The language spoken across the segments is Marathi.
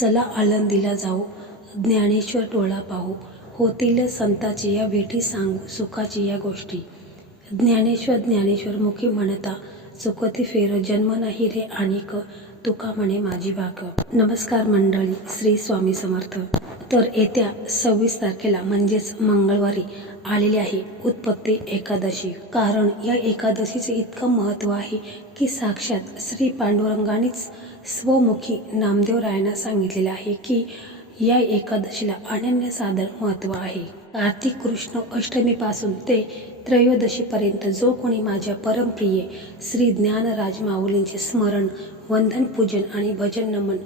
चला आळंदीला जाऊ. ज्ञानेश्वर डोळा पाहू. होतील संताची या भेटी सांगू सुखाची या गोष्टी. ज्ञानेश्वर ज्ञानेश्वर मुखी म्हणता चुकती फेर जन्म नाही रे आणिक तुका म्हणे माझी भाक नमस्कार मंडळी श्री स्वामी समर्थ. तर येत्या सव्वीस तारखेला म्हणजेच मंगळवारी आलेली आहे उत्पत्ती एकादशी. कारण या एकादशीचे इतकं महत्त्व आहे की साक्षात श्री पांडुरंगानेच स्वमुखी नामदेव रायना सांगितलेले आहे की या एकादशीला अनन्यसाधारण महत्त्व आहे. कार्तिक कृष्ण अष्टमीपासून ते त्रयोदशीपर्यंत जो कोणी माझ्या परमप्रिय श्री ज्ञानराज माऊलींचे स्मरण वंदन पूजन आणि भजन नमन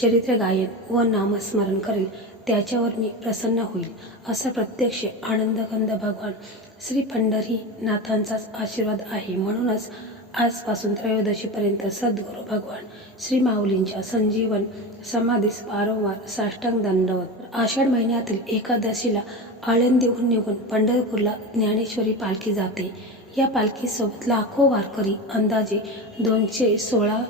चरित्र गायन व नामस्मरण करेल त्याच्यावर मी प्रसन्न होईल असा प्रत्यक्ष आनंदकंद भगवान श्री पंढरी नाथांचाच आशीर्वाद आहे. म्हणूनच आजपासून त्रयोदशीपर्यंत सद्गुरू भगवान श्री माऊलींच्या संजीवन समाधीस वारंवार साष्टांग दंडवत आषाढ महिन्यातील एकादशीला आळंदीहून निघून पंढरपूरला ज्ञानेश्वरी पालखी जाते. या पालखीसोबत लाखो वारकरी अंदाजे दोनशे सोळा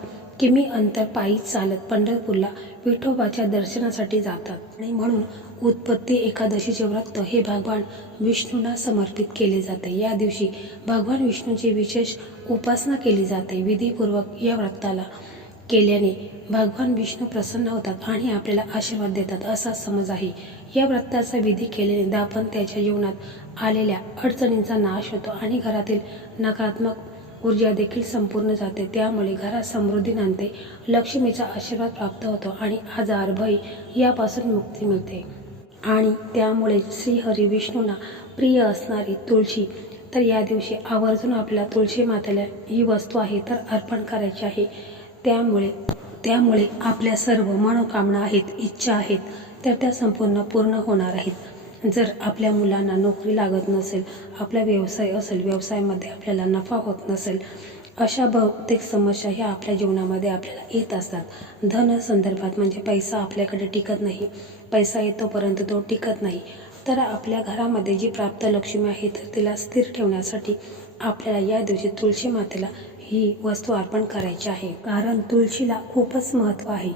किमी अंतर पायी चालत पंढरपूरला विठोबाच्या दर्शनासाठी जातात. आणि म्हणून उत्पत्ती एकादशीचे व्रत हे भगवान विष्णूंना समर्पित केले जाते. या दिवशी भगवान विष्णूची विशेष उपासना केली जाते. विधीपूर्वक या व्रताला केल्याने भगवान विष्णू प्रसन्न होतात आणि आपल्याला आशीर्वाद देतात असा समज आहे. या व्रताचा विधी केल्याने दापन त्याच्या जीवनात आलेल्या अडचणींचा नाश होतो आणि घरातील नकारात्मक ऊर्जा देखील संपूर्ण जाते. त्यामुळे घरात समृद्धी नांदते. लक्ष्मीचा आशीर्वाद प्राप्त होतो आणि आजार भय यापासून मुक्ती मिळते. आणि त्यामुळे श्रीहरी विष्णूंना प्रिय असणारी तुळशी. तर या दिवशी आवर्जून आपल्या तुळशी मातेला ही वस्तू आहे तर अर्पण करायची आहे. त्यामुळे त्यामुळे आपल्या सर्व मनोकामना आहेत इच्छा आहेत तर त्या संपूर्ण पूर्ण होणार आहेत. जर आपल्या मुलांना नोकरी लागत नसेल आपला व्यवसाय असेल व्यवसायामध्ये आपल्याला नफा होत नसेल अशा बहुतेक समस्या ह्या आपल्या जीवनामध्ये आपल्याला येत असतात. धन संदर्भात म्हणजे पैसा आपल्याकडे टिकत नाही. पैसा येतो परंतु तो टिकत नाही. तर आपल्या घरामध्ये जी प्राप्त लक्ष्मी आहे तर तिला स्थिर ठेवण्यासाठी आपल्याला या दिवशी तुळशी मातेला ही वस्तू अर्पण करायची आहे. कारण तुळशीला खूपच महत्त्व आहे.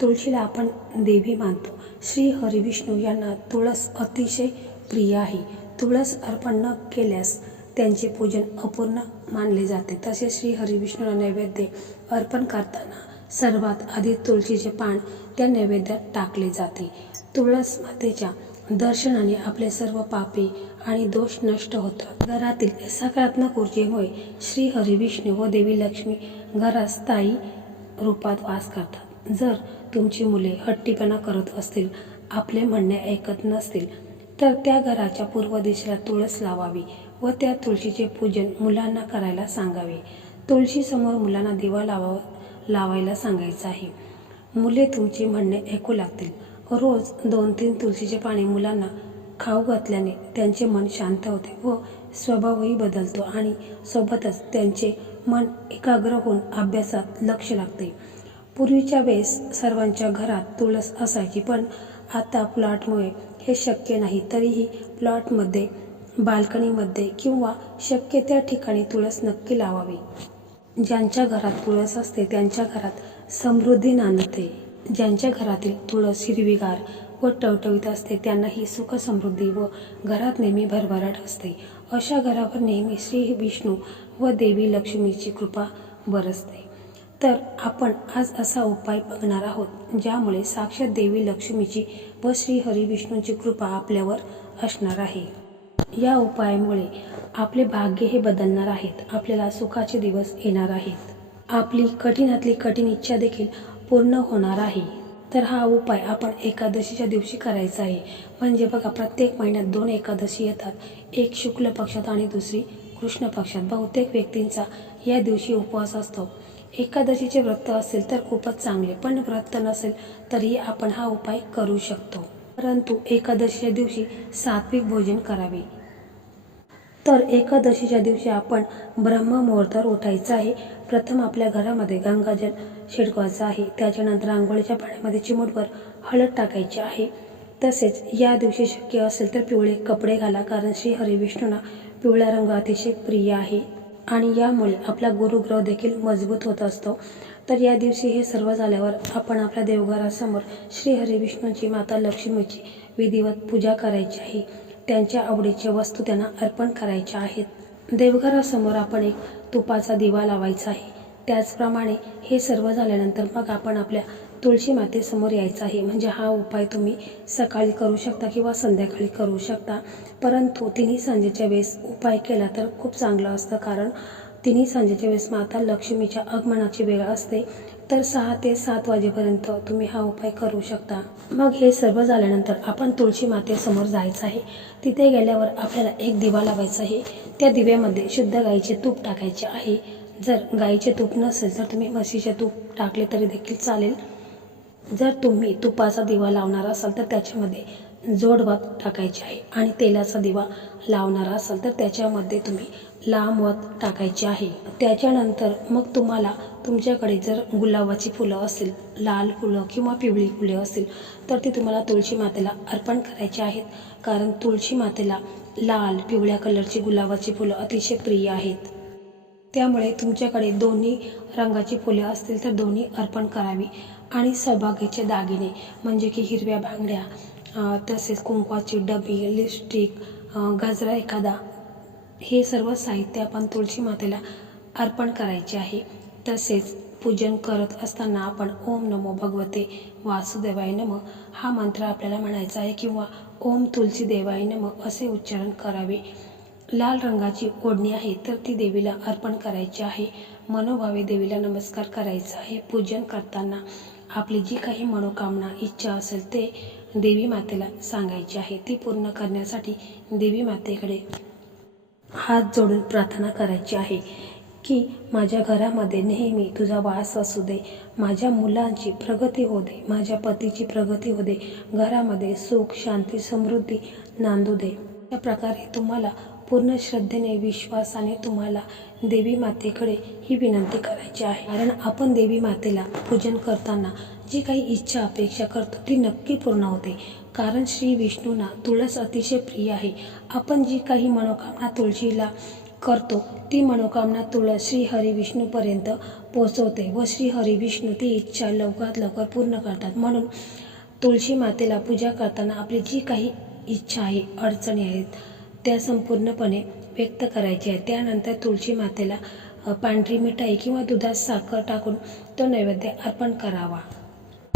तुळशीला आपण देवी मानतो. श्री हरिविष्णू यांना तुळस अतिशय प्रिय आहे. तुळस अर्पण न केल्यास त्यांचे पूजन अपूर्ण मानले जाते. तसेच श्री हरिविष्णूला नैवेद्य अर्पण करताना सर्वात आधी तुळशीचे पान त्या नैवेद्यात टाकले जाते. तुळस मातेच्या दर्शनाने आपले सर्व पापे आणि दोष नष्ट होतात. घरातील सकारात्मक ऊर्जेमुळे श्री हरिविष्णू व देवी लक्ष्मी घरात स्थायी रूपात वास करतात. जर तुमची मुले हट्टीपणा करत असतील आपले म्हणणे ऐकत नसतील तर त्या घराच्या पूर्व दिशेला तुळस लावावी व त्या तुळशीचे पूजन मुलांना करायला सांगावे. तुळशीसमोर मुलांना दिवा लावा लावायला सांगायचं आहे. मुले तुमची म्हणणे ऐकू लागतील. रोज दोन तीन तुळशीचे पाने मुलांना खाऊ घातल्याने त्यांचे मन शांत होते व स्वभावही बदलतो आणि सोबतच त्यांचे मन एकाग्र होऊन अभ्यासात लक्ष लागते. पूर्वीच्या वेळेस सर्वांच्या घरात तुळस असायची पण आता प्लॉटमुळे हे शक्य नाही. तरीही प्लॉटमध्ये बाल्कनीमध्ये किंवा शक्य त्या ठिकाणी तुळस नक्की लावावी. ज्यांच्या घरात तुळस असते त्यांच्या घरात समृद्धी नांदते. ज्यांच्या घरातील तुळस हिरवीगार व टवटवीत असते त्यांना ही सुख समृद्धी व घरात नेहमी भरभराट असते. अशा घरावर नेहमी श्री विष्णू व देवी लक्ष्मीची कृपा बरसते. तर आपण आज असा उपाय बघणार आहोत ज्यामुळे साक्षात देवी लक्ष्मीची व श्री हरिविष्णूंची कृपा आपल्यावर असणार आहे. या उपायामुळे आपले भाग्य हे बदलणार आहेत आपल्याला सुखाचे दिवस येणार आहेत. आपली कठीणातली कठीण इच्छा देखील पूर्ण होणार आहे. तर हा उपाय आपण एकादशीच्या दिवशी करायचा आहे. म्हणजे बघा प्रत्येक महिन्यात दोन एकादशी येतात. एक शुक्ल पक्षात आणि दुसरी कृष्ण पक्षात. बहुतेक व्यक्तींचा या दिवशी उपवास असतो. एकादशीचे व्रत असेल तर खूपच चांगले पण व्रत नसेल तरीही आपण हा उपाय करू शकतो. परंतु एकादशीच्या दिवशी सात्विक भोजन करावे. तर एकादशीच्या दिवशी आपण ब्रह्ममुहूर्तावर उठायचं आहे. प्रथम आपल्या घरामध्ये गंगाजल शिडकवायचं आहे. त्याच्यानंतर आंघोळीच्या पाण्यामध्ये चिमूटभर हळद टाकायची आहे. तसेच या दिवशी शक्य असेल तर पिवळे कपडे घाला कारण श्री हरिविष्णूंना पिवळा रंग अतिशय प्रिय आहे. आणि यामुळे आपला गुरुग्रह देखील मजबूत होत असतो. तर या दिवशी हे सर्व झाल्यावर आपण आपल्या देवघरासमोर श्री हरिविष्णूची माता लक्ष्मीची विधिवत पूजा करायची. आहे त्यांच्या आवडीच्या वस्तू त्यांना अर्पण करायच्या आहेत. देवघरासमोर आपण एक तुपाचा दिवा लावायचा आहे. त्याचप्रमाणे हे सर्व झाल्यानंतर मग आपण आपल्या तुळशी मातेसमोर यायचं आहे. म्हणजे हा उपाय तुम्ही सकाळी करू शकता किंवा संध्याकाळी करू शकता. परंतु तिन्ही सांजेच्या वेळेस उपाय केला तर खूप चांगलं असतं. कारण तिन्ही सांजेच्या वेळेस माता लक्ष्मीच्या आगमनाची वेळ असते. तर सहा ते सात वाजेपर्यंत तुम्ही हा उपाय करू शकता. मग हे सर्व झाल्यानंतर आपण तुळशी मातेसमोर जायचं आहे. तिथे गेल्यावर आपल्याला एक दिवा लावायचा आहे. त्या दिव्यामध्ये शुद्ध गाईचे तूप टाकायचे आहे. जर गाईचे तूप नसेल तर तुम्ही म्हशीचे तूप टाकले तरी देखील चालेल. जर तुम्ही तुपाचा दिवा लावणार असाल तर त्याच्यामध्ये जोडवत टाकायची आहे आणि तेलाचा दिवा लावणार असाल तर त्याच्यामध्ये तुम्ही लांब वत टाकायचे आहे. त्याच्यानंतर मग तुम्हाला तुमच्याकडे जर गुलाबाची फुलं असतील लाल फुलं किंवा पिवळी फुले असतील तर ती तुम्हाला तुळशी मातेला अर्पण करायची आहेत. कारण तुळशी मातेला लाल पिवळ्या कलरची गुलाबाची फुलं अतिशय प्रिय आहेत. त्यामुळे तुमच्याकडे दोन्ही रंगाची फुले असतील तर दोन्ही अर्पण करावी. आणि सौभाग्याचे दागिने म्हणजे की हिरव्या बांगड्या तसेच कुंकवाची डबी लिपस्टिक गजरा एखादा हे सर्व साहित्य आपण तुळशी मातेला अर्पण करायचे आहे. तसेच पूजन करत असताना आपण ओम नमो भगवते वासुदेवाय नम हा मंत्र आपल्याला म्हणायचा आहे किंवा ओम तुलसी देवाय नम असे उच्चारण करावे. लाल रंगाची ओढणी आहे तर ती देवीला अर्पण करायची आहे. मनोभावे देवीला नमस्कार करायचा आहे. पूजन करताना आपली जी काही मनोकामना इच्छा असेल ते देवी मातेला सांगायची आहे. ती पूर्ण करण्यासाठी देवी मातेकडे हात जोडून प्रार्थना करायची आहे की माझ्या घरामध्ये नेहमी तुझा वास असू दे. माझ्या मुलांची प्रगती होऊ दे. माझ्या पतीची प्रगती होऊ दे. घरामध्ये सुख शांती समृद्धी नांदू दे. या प्रकारे तुम्हाला पूर्ण श्रद्धेने विश्वासाने तुम्हाला देवी मातेकडे ही विनंती करायची आहे. कारण आपण देवी मातेला पूजन करताना जी काही इच्छा अपेक्षा करतो ती नक्की पूर्ण होते. कारण श्री विष्णूंना तुळस अतिशय प्रिय आहे. आपण जी काही मनोकामना तुळशीला करतो ती मनोकामना तुळस श्री हरिविष्णूपर्यंत पोचवते व श्री हरिविष्णू ती इच्छा लवकरात लवकर पूर्ण करतात. म्हणून तुळशी मातेला पूजा करताना आपली जी काही इच्छा आहे अडचणी आहेत त्या संपूर्णपणे व्यक्त करायची आहे. त्यानंतर तुळशी मातेला पांढरी मिठाई किंवा दुधात साखर टाकून तो नैवेद्य अर्पण करावा.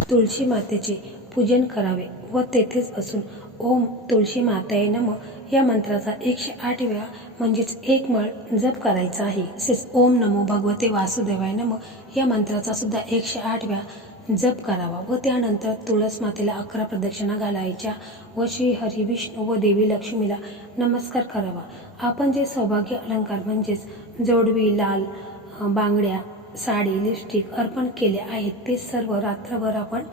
तुळशी मातेचे पूजन करावे व तेथेच असून ओम तुळशी माताय नम या मंत्राचा एकशे आठ वेळा म्हणजेच एक मळ जप करायचा आहे. तसेच ओम नमो भगवते वासुदेवाय नम या मंत्राचा सुद्धा एकशे आठ वेळा जप करावा व त्यानंतर तुळस मातेला अकरा प्रदक्षिणा घालायच्या व श्री हरी विष्णू व देवी लक्ष्मीला नमस्कार करावा. आपण जे सौभाग्य अलंकार म्हणजेच जोडवी लाल बांगड्या साडी लिपस्टिक अर्पण केले आहेत ते सर्व रात्रभर आपण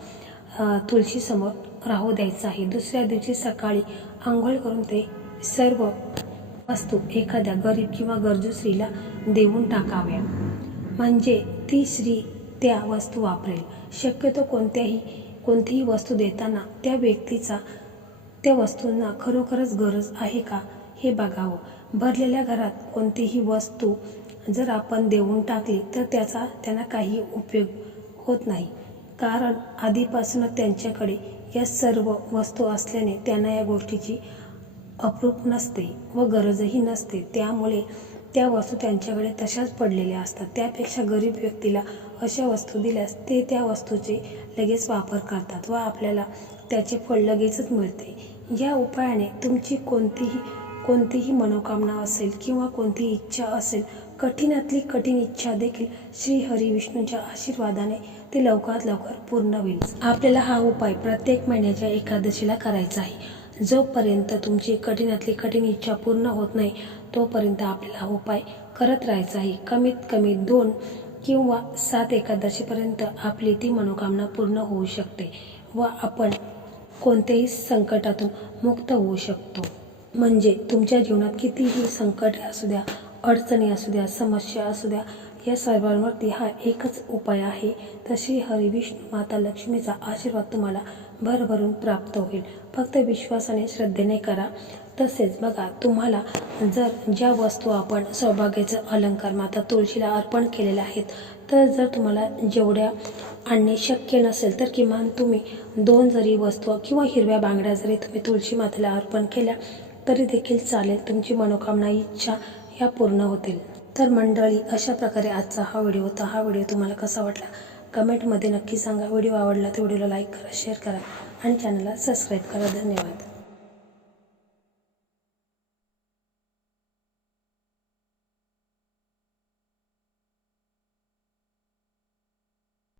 तुळशीसमोर राहू द्यायचं आहे. दुसऱ्या दिवशी सकाळी आंघोळ करून ते सर्व वस्तू एखाद्या गरीब किंवा गरजू स्त्रीला देऊन टाकाव्या. म्हणजे ती स्त्री त्या वस्तू वापरेल. शक्यतो कोणत्याही कोणतीही वस्तू देताना त्या व्यक्तीचा त्या वस्तूंना खरोखरच गरज आहे का हे बघावं. भरलेल्या घरात कोणतीही वस्तू जर आपण देऊन टाकली तर त्याचा त्यांना काही उपयोग होत नाही. कारण आधीपासूनच त्यांच्याकडे या सर्व वस्तू असल्याने त्यांना या गोष्टीची अप्रूप नसते व गरजही नसते. त्यामुळे त्या वस्तू त्यांच्याकडे तशाच पडलेल्या असतात. त्यापेक्षा गरीब व्यक्तीला अशा वस्तू दिल्यास ते त्या वस्तूचे लगेच वापर करतात व आपल्याला त्याचे फळ लगेचच मिळते. या उपायाने तुमची कोणतीही कोणतीही मनोकामना असेल किंवा कोणतीही इच्छा असेल कठीणातली कठीण इच्छा देखील श्री हरी विष्णूच्या आशीर्वादाने ते लवकरात लवकर पूर्ण होईल. आपल्याला हा उपाय प्रत्येक महिन्याच्या एकादशीला करायचा आहे. जोपर्यंत तुमची कठीणातली कठीण इच्छा पूर्ण होत नाही तोपर्यंत आपल्याला उपाय करत राहायचा आहे कमीत कमी दोन किंवा सात एकादशीपर्यंत आपली ती मनोकामना पूर्ण होऊ शकते व आपण कोणत्याही संकटातून मुक्त होऊ शकतो. म्हणजे तुमच्या जीवनात कितीही संकट असू द्या अडचणी असू द्या समस्या असू द्या या सर्वांवरती हा एकच उपाय आहे. तशी हरी विष्णू माता लक्ष्मीचा आशीर्वाद तुम्हाला भरभरून प्राप्त होईल. फक्त विश्वासाने श्रद्धेने करा. तसेच बघा तुम्हाला जर ज्या वस्तू आपण सौभाग्याचं अलंकार माता तुळशीला अर्पण केलेल्या आहेत तर जर तुम्हाला जेवढ्या आणणे शक्य नसेल तर किमान तुम्ही दोन जरी वस्तू किंवा हिरव्या बांगड्या जरी तुम्ही तुळशी मातेला अर्पण केल्या तरी देखील चालेल तुमची मनोकामना इच्छा या पूर्ण होतील. तर मंडळी अशा प्रकारे आजचा हा व्हिडिओ होता. हा व्हिडिओ तुम्हाला कसा वाटला? कमेंटमध्ये नक्की सांगा. व्हिडिओ आवडला तर व्हिडिओला लाईक करा शेअर करा आणि चॅनलला सबस्क्राईब करा. धन्यवाद.